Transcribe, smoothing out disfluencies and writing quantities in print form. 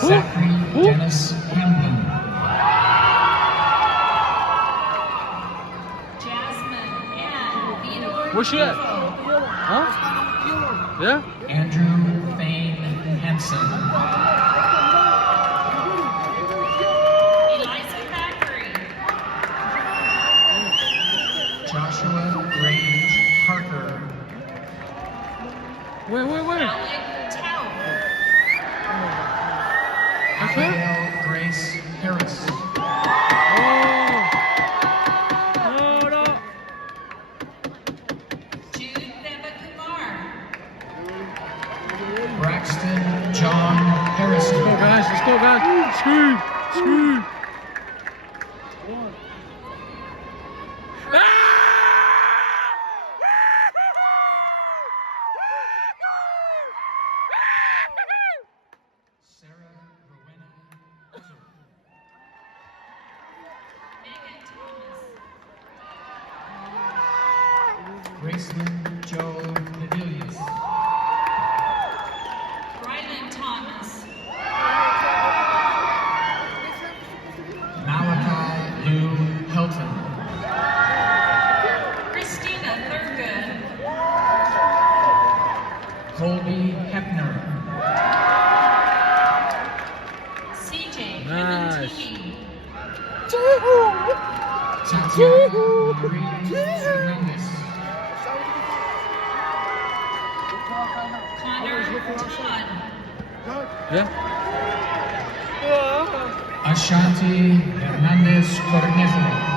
Zachary Dennis Hamlin. Jasmine Ann Vidor. Where's she at? Huh? Yeah? Andrew Thane Hansen. Eliza Thackeray. Joshua Grange Parker. Where? Alec Tao. That's her? Abigail Grace Harris. No. Jude Deva Kumar. Braxton John Harrison. Let's go, guys. Scream. Sarah Rowena Hutzer. Megan Thomas. Graceland Joe Navillius. Ryland Thomas. Malachi Lou Helton. Christina Thurgood. Colby Hepner. CJ Nice. Clementine. Tatiana Marie Hernandez. Connor Todd. Yeah? Ashanti Hernandez Cornejo.